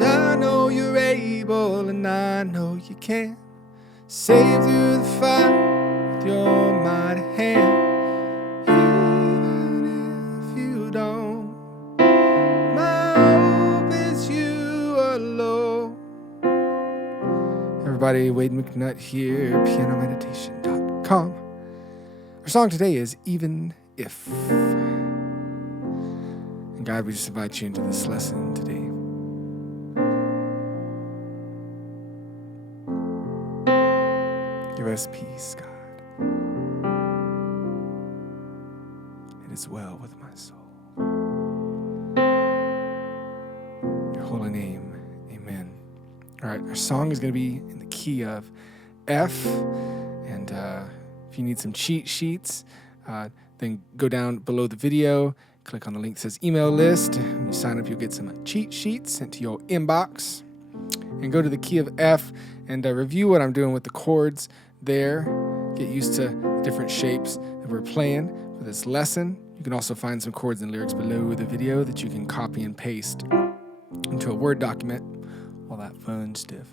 I know you're able and I know you can save through the fire with your mighty hand. Even if you don't, my hope is you alone. Everybody, Wade McNutt here, pianomeditation.com. Our song today is Even If. And God, we just invite you into this lesson today. Give us peace, God. It is well with my soul. Your holy name, amen. All right, our song is going to be in the key of F. And if you need some cheat sheets, then go down below the video, click on the link that says email list. When you sign up, you'll get some cheat sheets sent to your inbox. And go to the key of F and review what I'm doing with the chords there. Get used to the different shapes that we're playing for this lesson. You can also find some chords and lyrics below the video that you can copy and paste into a Word document. All that fun stuff.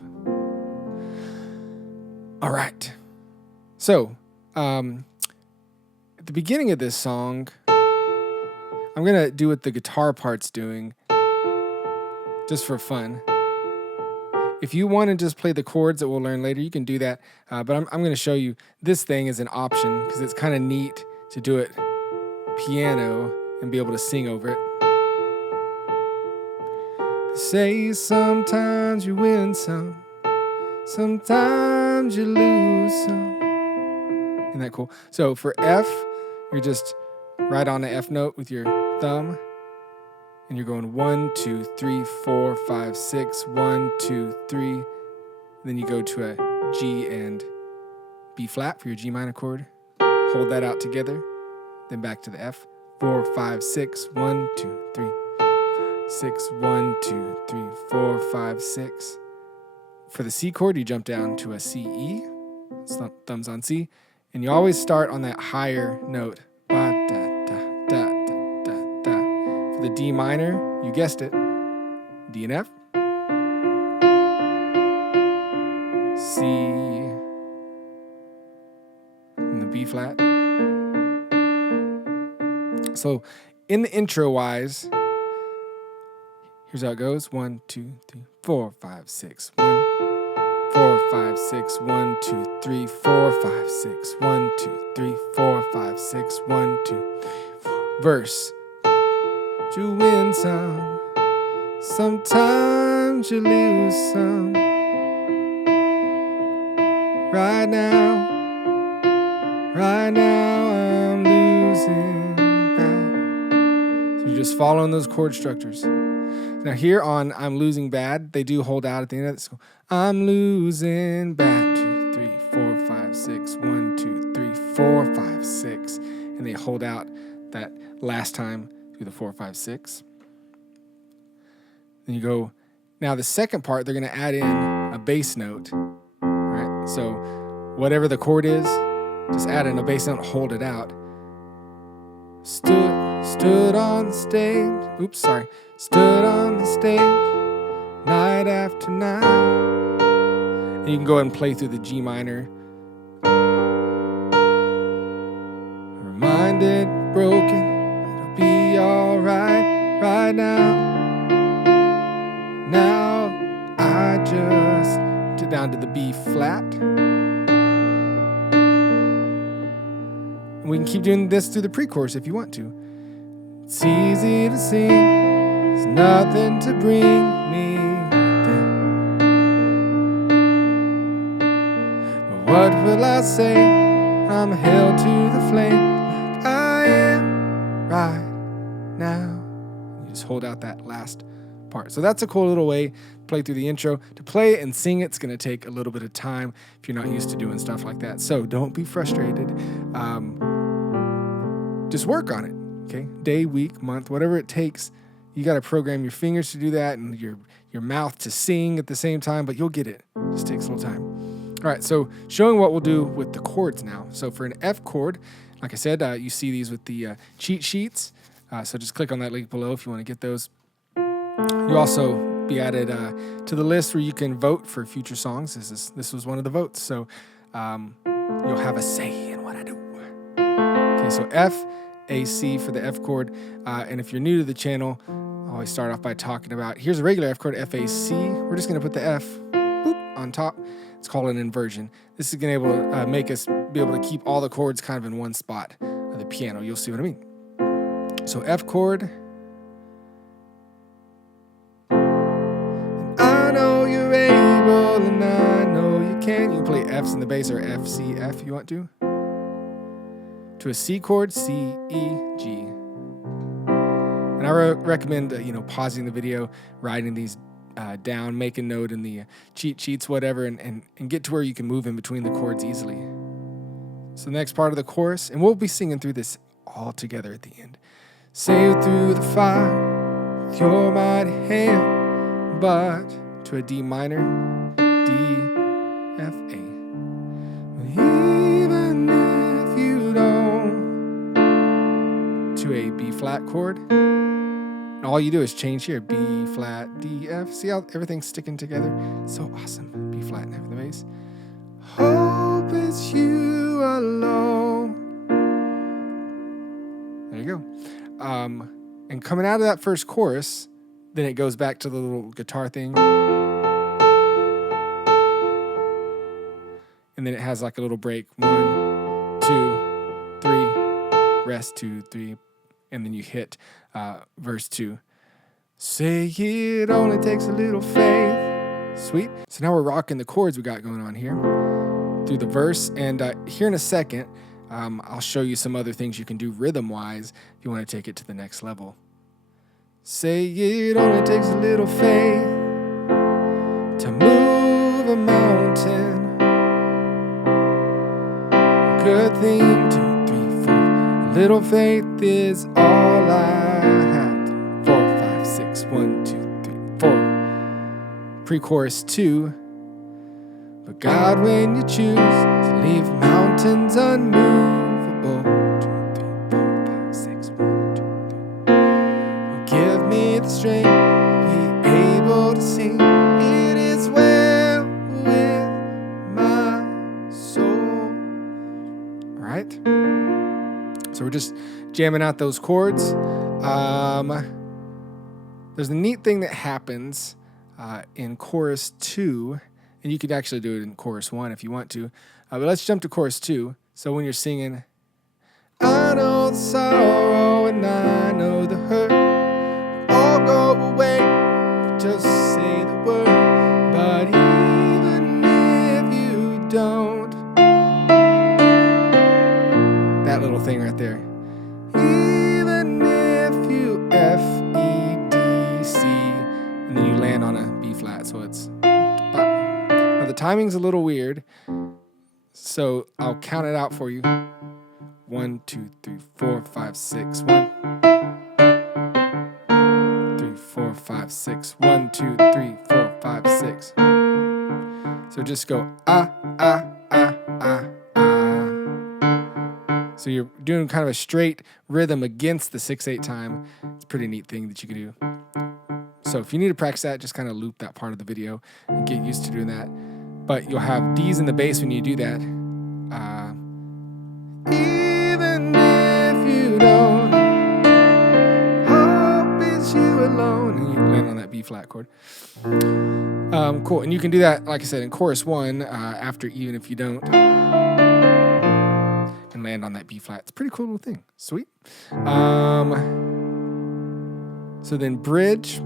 All right. So, at the beginning of this song, I'm going to do what the guitar part's doing just for fun. If you want to just play the chords that we'll learn later, you can do that. But I'm going to show you this thing as an option because it's kind of neat to do it piano and be able to sing over it. They say sometimes you win some, sometimes you lose some. Isn't that cool? So for F, you're just right on the F note with your thumb. And you're going 1, 2, 3, 4, 5, 6, 1, 2, 3. Then you go to a G and B flat for your G minor chord. Hold that out together. Then back to the F. 4, 5, 6, 1, 2, 3. 6, 1, 2, 3, 4, 5, 6. For the C chord, you jump down to a C, E. Thumbs on C. And you always start on that higher note. Ba, da, da, da, da, da, da. For the D minor, you guessed it, D and F. C and the B flat. So in the intro wise, here's how it goes. 1, 2, 3, 4, 5, 6, 1, 4, 5, 6, 1, 2, 3, 4, 5, 6, 1, 2, 3, 4, 5, 6, 1, 2, 3, 4. Verse. You win some, sometimes you lose some. Right now I'm losing that. So you're just following those chord structures. Now here on I'm Losing Bad, they do hold out at the end of it. So I'm losing bad. 2, 3, 4, 5, 6. 1, 2, 3, 4, 5, 6. And they hold out that last time through the 4, 5, 6. Then you go. Now the second part, they're going to add in a bass note. All right. So whatever the chord is, just add in a bass note, hold it out. Stood on the stage. Stood on the stage night after night. And you can go ahead and play through the G minor. Reminded, broken, it'll be alright right now. Now I just get down to the B flat. And we can keep doing this through the pre-chorus if you want to. It's easy to sing, there's nothing to bring me down. But what will I say? I'm held to the flame like I am right now. You just hold out that last part. So that's a cool little way to play through the intro. To play and sing it's going to take a little bit of time if you're not used to doing stuff like that. So don't be frustrated. Just work on it. Okay, day, week, month, whatever it takes. You got to program your fingers to do that and your mouth to sing at the same time, but you'll get it. It just takes a little time. All right, so showing what we'll do with the chords now. So for an F chord, like I said, you see these with the cheat sheets. So just click on that link below if you want to get those. You also be added to the list where you can vote for future songs. This was one of the votes, so you'll have a say in what I do. Okay, so F, A, C for the F chord. And if you're new to the channel, I always start off by talking about, here's a regular F chord, F, A, C. We're just going to put the F boop, on top. It's called an inversion. This is going to make us be able to keep all the chords kind of in one spot of the piano. You'll see what I mean. So F chord. I know you're able and I know you can. You can play Fs in the bass or F, C, F if you want to. To a C chord, C, E, G. And I recommend, pausing the video, writing these down, make a note in the cheat sheets, whatever, and get to where you can move in between the chords easily. So the next part of the chorus, and we'll be singing through this all together at the end. Sail through the fire with your mighty hand, but to a D minor, D, F, A. Even if you don't, to a B flat chord. And all you do is change here, B flat, D, F. See how everything's sticking together? So awesome. B flat and F in the bass. Hope it's you alone. There you go. And coming out of that first chorus, then it goes back to the little guitar thing. And then it has like a little break. 1, 2, 3, rest, 2, 3. And then you hit verse 2. Say it only takes a little faith. Sweet. So now we're rocking the chords we got going on here through the verse. And here in a second, I'll show you some other things you can do rhythm-wise if you want to take it to the next level. Say it only takes a little faith to move a mountain. Good thing, 2, 3, 4. A little faith is all I have. 4, 5, 6. 1, 2, 3, 4. Pre-chorus 2. But God, when you choose to leave mountains unmovable. 2, 3, 4, 5, 6. 1, 2, 3. Well, give me the strength to be able to sing. It is well with my soul. All right. So we're just jamming out those chords. There's a neat thing that happens in chorus 2. And you could actually do it in chorus 1 if you want to. But let's jump to chorus 2. So when you're singing, I know the sorrow and I know the hurt. All go away, just say the word. But even if you don't, that little thing right there. Even if you F, E, D, C, and then you land on a B flat. So it's... The timing's a little weird, so I'll count it out for you. 1, 2, 3, 4, 5, 6. 1, 3, 4, 5, 6. 1, 2, 3, 4, 5, 6. So just go ah, ah, ah, ah, ah. So you're doing kind of a straight rhythm against the 6/8 time. It's a pretty neat thing that you can do. So if you need to practice that, just kind of loop that part of the video and get used to doing that. But you'll have D's in the bass when you do that. Even if you don't, hope it's you alone. And you land on that B flat chord. Cool. And you can do that, like I said, in chorus 1 after even if you don't. And land on that B flat. It's a pretty cool little thing. Sweet. So then bridge.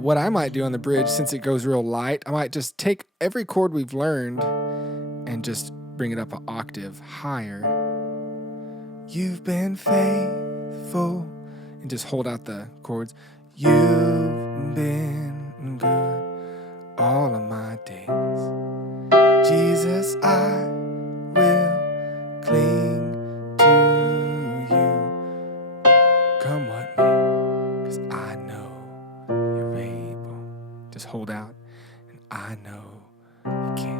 What I might do on the bridge, since it goes real light, I might just take every chord we've learned and just bring it up an octave higher. You've been faithful. And just hold out the chords. You've been good all of my days. Jesus, I will cling to you. Come what may, 'cause I know you're able. Just hold out, and I know you can.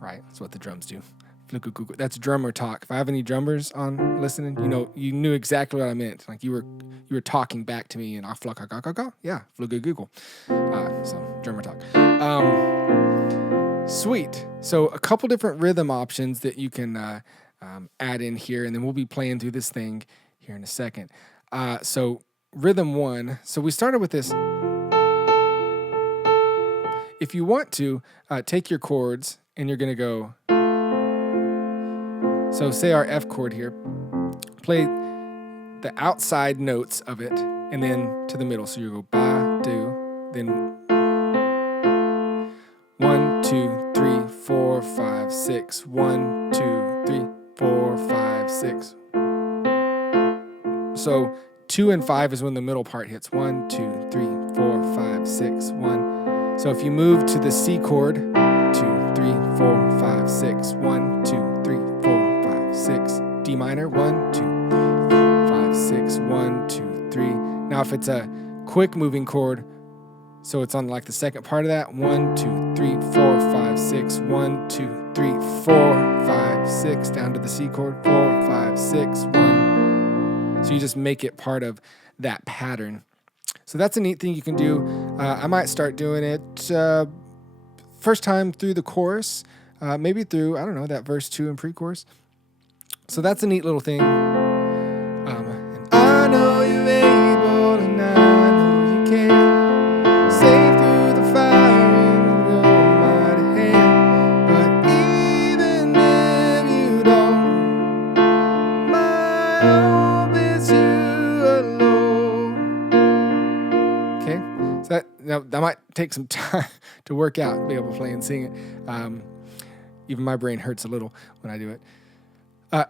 Right, that's what the drums do. That's drummer talk. If I have any drummers on listening, you knew exactly what I meant. Like you were talking back to me, and yeah, flugugugu. So drummer talk. Sweet. So a couple different rhythm options that you can add in here, and then we'll be playing through this thing here in a second. So rhythm 1. So we started with this. If you want to, take your chords and you're going to go. So say our F chord here. Play the outside notes of it and then to the middle. So you go ba, do, then 1, 2, 3, 4, 5, 6. 1, 2, 3, 4, 5, 6. So 2 and 5 is when the middle part hits. 1, 2, 3, 4, 5, 6, 1. So if you move to the C chord, 2, 3, 4, 5, 6. 1, 2, 3, 4, 5, 6. D minor, 1, 2, 5, 6. 1, 2, 3. Now if it's a quick moving chord, so it's on like the second part of that. 1, 2, 3, 4, 5, 6. 1, 2, 3, 4, 5, 6. Down to the C chord. 4, 5, 6, 1. So you just make it part of that pattern. So that's a neat thing you can do. I might start doing it first time through the chorus, maybe through, I don't know, that verse 2 and pre-chorus. So that's a neat little thing. And I know you're able and I know you can. Safe through the fire and your mighty hand. But even if you don't, my hope is you alone. Okay, so that might take some time to work out and be able to play and sing it. Even my brain hurts a little when I do it.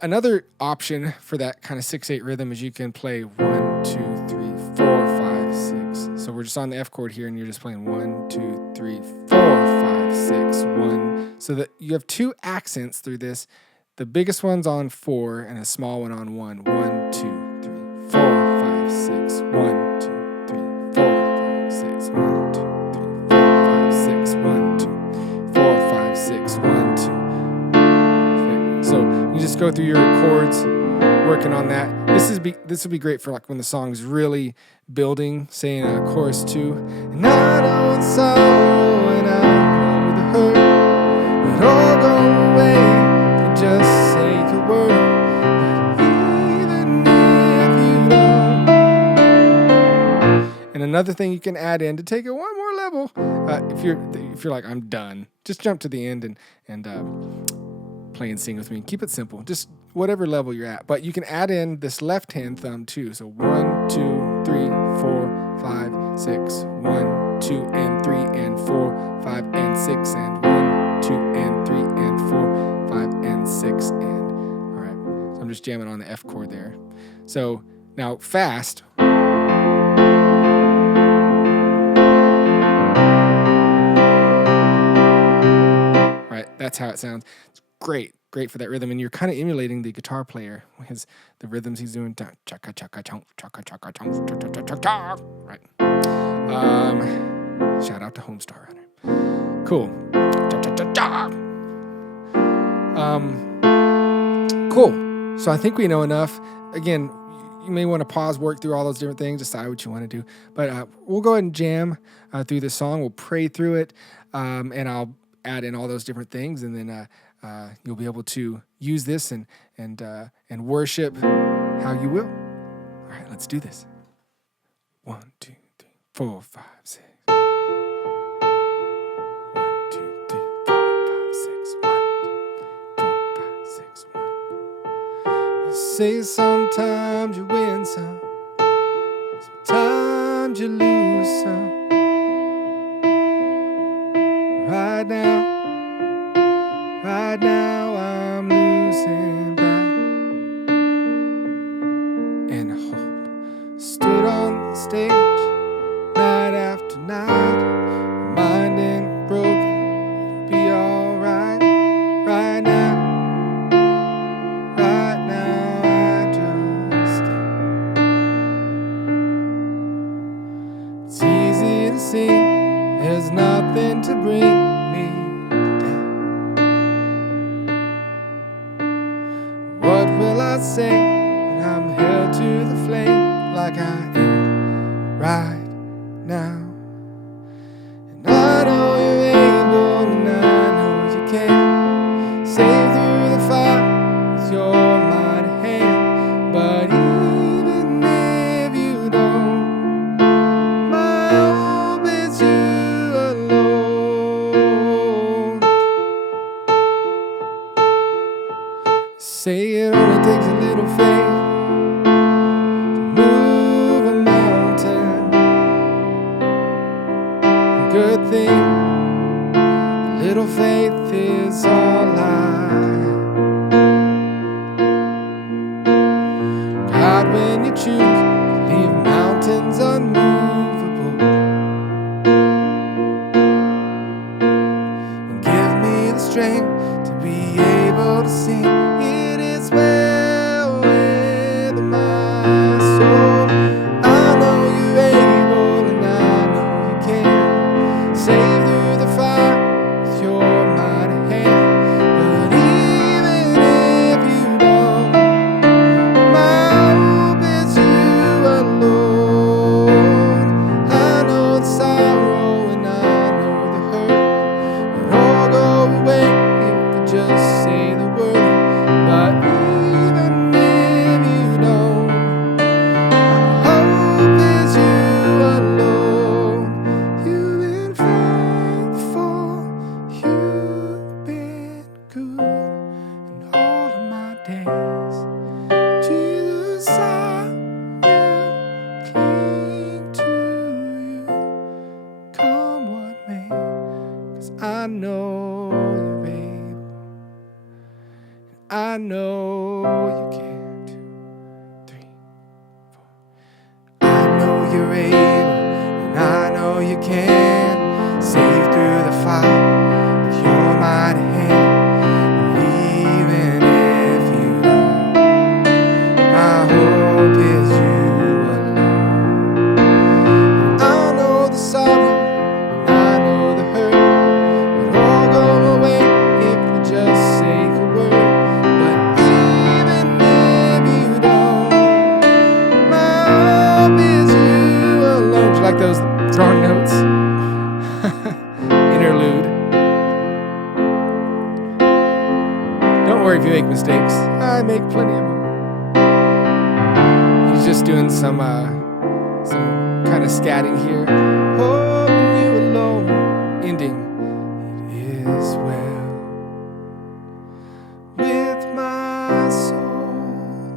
Another option for that kind of 6/8 rhythm is you can play 1, 2, 3, 4, 5, 6. So we're just on the F chord here, and you're just playing 1, 2, 3, 4, 5, 6, 1. So that you have 2 accents through this. The biggest one's on 4, and a small one on 1. 1, 2, 3, 4, 5, 6. 1, 2, 3, 4, 5, 6. 1, 2, 3, 4, 5, 6. 1, 2, 4, 5, 6. 1, 2. So you just go through your chords, working on that. This would be great for like when the song's really building, saying chorus 2. And I know the sorrow and I know the hurt would all go away if you just say your word. But even if you don't. And another thing you can add in to take it one more level, if you're like, I'm done, just jump to the end and play and sing with me. Keep it simple, just whatever level you're at. But you can add in this left hand thumb too. So 1, 2, 3, 4, 5, 6. 1, 2, and 3, and 4, 5, and 6, and 1, 2, and 3, and 4, 5, and 6, and all right. So I'm just jamming on the F chord there. So now fast. Right, that's how it sounds. Great for that rhythm, and you're kind of emulating the guitar player because the rhythms he's doing. Chaka chaka chonk, chaka chaka chonk, chaka chaka chaka. Right. Shout out to Homestar Runner. Cool. Cool. So I think we know enough. Again, you may want to pause, work through all those different things, decide what you want to do. But we'll go ahead and jam through this song. We'll pray through it, and I'll add in all those different things, and then you'll be able to use this and worship how you will. All right, let's do this. 1, 2, 3, 4, 5, 6. 1, 2, 3, 4, 5, 6. 1, 2, 3, 4, 5, 6. 1. They say sometimes you win some, sometimes you lose some. Right now I'm losing back. And hope stood on the stage night after night, mind ain't broken, be alright. Right now I just stand. It's easy to see there's nothing to bring me down. say when I'm held to the flame like I am right now. And I know you're able and I know you can save through the fire with your mighty hand. But even if you don't, my hope is you alone. Say it only takes a little faith to move a mountain. Good thing, a little faith is all I have. God, when you choose to leave mountains unmovable, and give me the strength to be able to sing, it is well with my soul. I know you're able and I know you can save through the fire with your mighty hand. But even if you don't, my hope is you alone. I know the sorrow and I know the hurt would all go away if you just say the word. But even if you don't, my hope is you alone. You've been faithful, you've been good in all of my days. Jesus, I will cling to you, come what may, 'cause I know you're able, I know you can. 2, 3, 4. I know you're able, and I know you can save through the fire with your mighty hand. Even if you don't, my hope is you alone. I know the sorrow, and I know the hurt would all go away if we just say the word. But even if you don't, my hope is you alone. Do you like those throwing notes? Interlude. Don't worry if you make mistakes. I make plenty of them. He's just doing some kind of scatting here. Hoping you alone. Ending. It is well with my soul.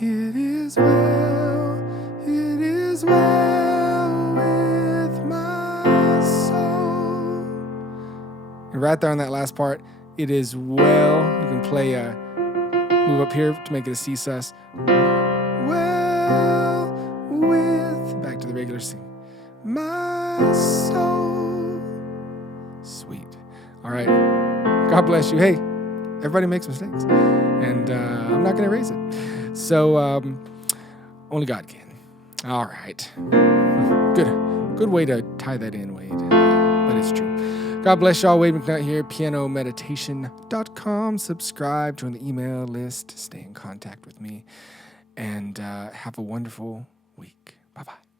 It is well with my soul. And right there on that last part, it is well. You can play move up here to make it a C sus. Well with, back to the regular C. My soul. Sweet. All right. God bless you. Hey, everybody makes mistakes, and I'm not going to erase it. So only God can. All right. Good way to tie that in, Wade. But it's true. God bless y'all. Wade McNutt here, pianomeditation.com. Subscribe, join the email list, stay in contact with me, and have a wonderful week.